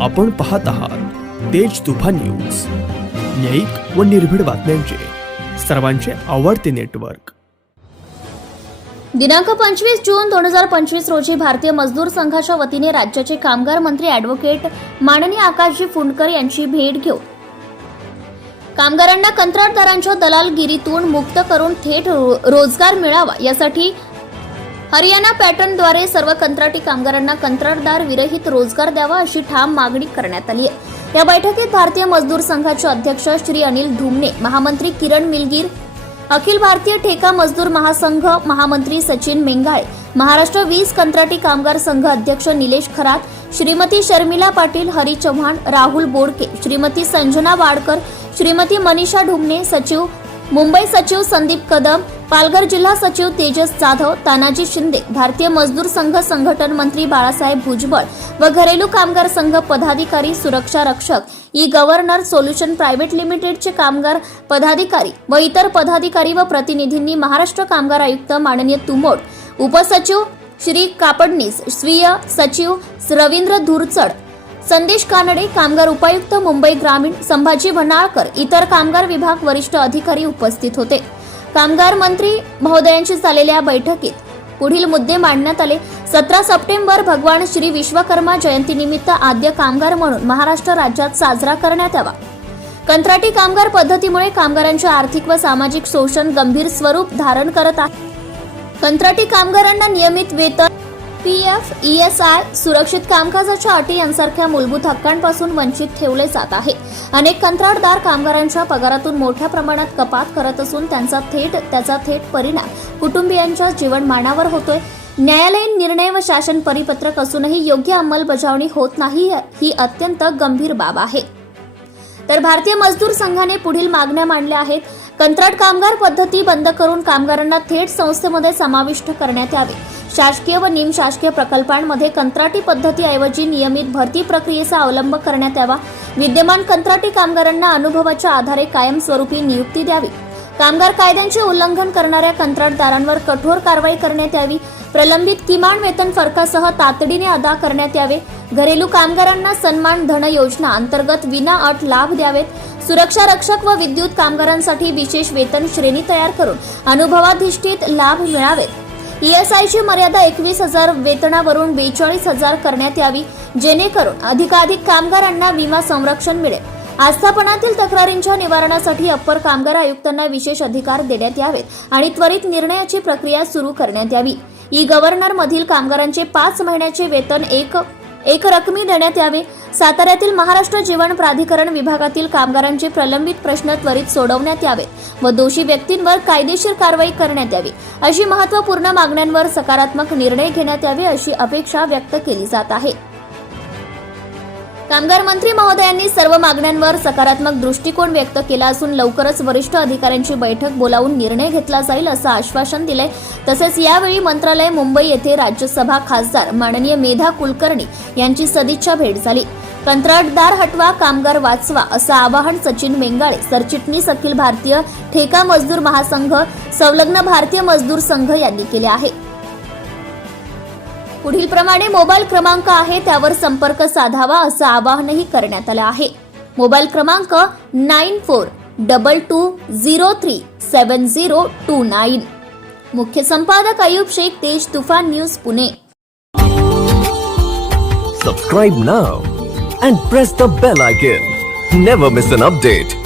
आपण पाहत आहात तेज तुफान न्यूज. न्यायिक व निर्भीड बातम्यांचे. सर्वांचे आवडते नेटवर्क. दिनांक पंचवीस जून दोन हजार पंचवीस रोजी भारतीय मजदूर संघाच्या वतीने राज्याचे कामगार मंत्री ऍडव्होकेट माननीय आकाशजी फुंडकर यांची भेट घेऊन कामगारांना कंत्राटदारांच्या दलालगिरीतून मुक्त करून थेट रो- रोजगार मिळावा यासाठी हरियाणा पॅटर्नद्वारे सर्व कंत्राटी कामगारांना कंत्राटदार विरहित रोजगार द्यावा अशी ठाम मागणी करण्यात आली आहे. या बैठकीत भारतीय मजदूर संघाचे अध्यक्ष श्री अनिल धुमने महामंत्री किरण मिलगीर अखिल भारतीय ठेका मजदूर महासंघ महामंत्री सचिन मेंघाळे महाराष्ट्र वीस कंत्राटी कामगार संघ अध्यक्ष निलेश खरात श्रीमती शर्मिला पाटील हरी चव्हाण राहुल बोडके श्रीमती संजना वाडकर श्रीमती मनीषा ढुमने सचिव मुंबई सचिव संदीप कदम पालघर जिल्हा सचिव तेजस जाधव तानाजी शिंदे भारतीय मजदूर संघ संघटन मंत्री बाळासाहेब भुजबळ व घरेलू कामगार संघ पदाधिकारी सुरक्षा रक्षक ई गव्हर्नर सोल्युशन प्रायव्हेट लिमिटेडचे कामगार पदाधिकारी व इतर पदाधिकारी व प्रतिनिधींनी महाराष्ट्र कामगार आयुक्त माननीय तुमोड उपसचिव श्री कापडनीस स्वीय सचिव रवींद्र धुरचड संदेश कानडे कामगार उपायुक्त मुंबई ग्रामीण संभाजी भनाळकर इतर कामगार विभाग वरिष्ठ अधिकारी उपस्थित होते. कामगार मंत्री महोदयांशी झालेल्या बैठकीत पुढील मुद्दे मांडण्यात आले. सतरा सप्टेंबर भगवान श्री विश्वकर्मा जयंतीनिमित्त आद्य कामगार म्हणून महाराष्ट्र राज्यात साजरा करण्यात यावा. कंत्राटी कामगार पद्धतीमुळे कामगारांचे आर्थिक व सामाजिक शोषण गंभीर स्वरूप धारण करत आहे. कंत्राटी कामगारांना नियमित वेतन P F E S I सुरक्षित कामकाजाच्या अटी यांसारख्या मूलभूत हक्कांपासून वंचित ठेवले जात आहे. अनेक कंत्राटदार कामगारांच्या पगारातून मोठ्या प्रमाणात कपात करत असून त्यांचा थेट त्याचा थेट परिणाम कुटुंबियांच्या जीवनमानावर होतोय. न्यायालयीन निर्णय व शासन परिपत्रक असूनही योग्य अंमलबजावणी होत नाही ही अत्यंत गंभीर बाब आहे. तर भारतीय मजदूर संघाने पुढील मागण्या मांडल्या आहेत. कंत्राट कामगार पद्धती बंद करून कामगारांना थेट संस्थेमध्ये समाविष्ट करण्यात यावे. शासकीय व निमशासकीय प्रकल्पांमध्ये कंत्राटी पद्धतीऐवजी नियमित भरती प्रक्रियेचा अवलंब करण्यात यावा. विद्यमान कंत्राटी कामगारांना अनुभवाच्या आधारे कायमस्वरूपी नियुक्ती द्यावी. कामगार कायद्यांचे उल्लंघन करणाऱ्या कंत्राटदारांवर कठोर कारवाई करण्यात यावी प्रलंबित किमान वेतन फरकासह तातडीने अदा करण्यात यावे घरेलू कामगारांना सन्मान धन योजना अंतर्गत विना अट लाभ द्यावेत सुरक्षा रक्षक व विद्युत कामगारांसाठी विशेष वेतन श्रेणी तयार करून अनुभवाधिष्ठित लाभ मिळावेत. ईएसआयची मर्यादा एकवीस हजार वेतनावरून बेचाळीस हजार करण्यात यावी जेणेकरून अधिकाधिक कामगारांना विमा संरक्षण मिळेल. आस्थापनातील तक्रारींच्या निवारणासाठी अप्पर कामगार आयुक्तांना विशेष अधिकार देण्यात यावेत आणि त्वरित निर्णयाची प्रक्रिया सुरू करण्यात यावी. ई गव्हर्नर मधील कामगारांचे पाच महिन्याचे वेतन एक एक रकमी देण्यात यावे. साताऱ्यातील महाराष्ट्र जीवन प्राधिकरण विभागातील कामगारांचे प्रलंबित प्रश्न त्वरित सोडवण्यात यावेत व दोषी व्यक्तींवर कायदेशीर कारवाई करण्यात यावी. अशी महत्त्वपूर्ण मागण्यांवर सकारात्मक निर्णय घेण्यात यावे अशी अपेक्षा व्यक्त केली जात आहे. कामगार मंत्री महोदयांनी सर्व मागण्यांवर सकारात्मक दृष्टिकोन व्यक्त केला असून लवकरच वरिष्ठ अधिकाऱ्यांची बैठक बोलावून निर्णय घेतला जाईल असं आश्वासन दिलंय. तसेच यावेळी मंत्रालय मुंबई येथे राज्यसभा खासदार माननीय मेधा कुलकर्णी यांची सदिच्छा भेट झाली. कंत्राटदार हटवा कामगार वाचवा असं आवाहन सचिन मेंगाळे सरचिटणीस अखिल भारतीय ठेका मजदूर महासंघ संलग्न भारतीय मजदूर संघ यांनी केले आहे. पुढील प्रमाणे मोबाईल क्रमांक आहे त्यावर संपर्क साधावा असं आवाहनही करण्यात आलं आहे. मोबाईल क्रमांक nine four double two zero three seven zero two nine. मुख्य संपादक Ayub Shaikh Tej Tufan news Pune. Subscribe now and press the bell icon never miss an update